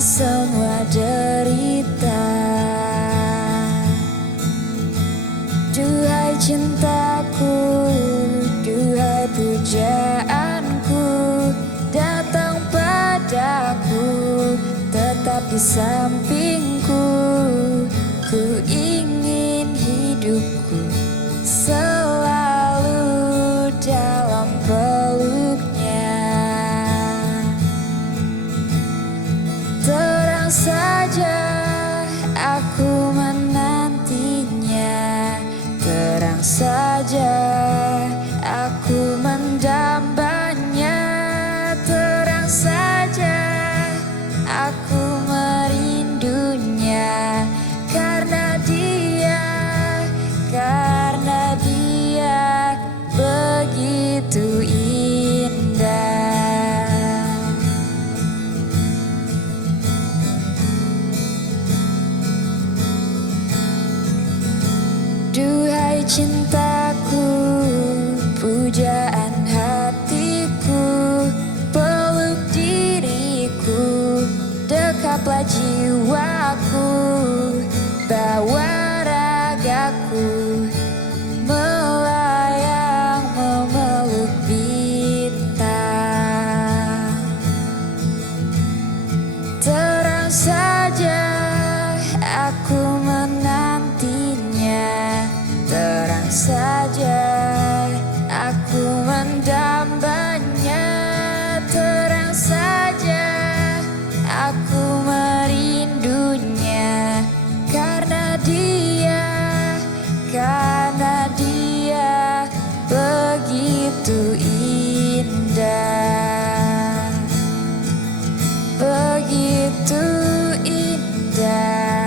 semua derita. Duhai cintaku, duhai pujaanku, datang padaku, tetap di sampingku. Ku ingin hidupku selalu dalam peluknya. Terang saja aku menantinya, terang saja aku mendambanya, terang saja aku merindunya. Karena dia begitu indah. Duhai cintaku, pujaan hatiku, peluk diriku, dekaplah jiwaku, bawa ragaku melayang memeluk bintang. Terang saja aku menantinya, terang saja aku mendambanya, terang saja aku merindunya. Karena dia begitu indah, begitu indah.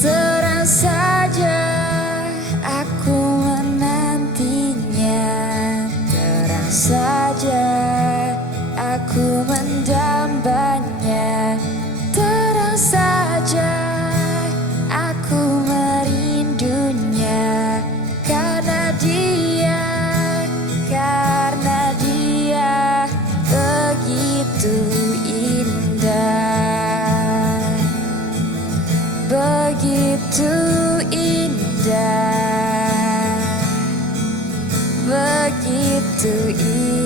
Terang saja aku menantinya, terang saja aku mendambanya, terang saja aku merindunya. Karena dia begitu indah, begitu indah, begitu indah.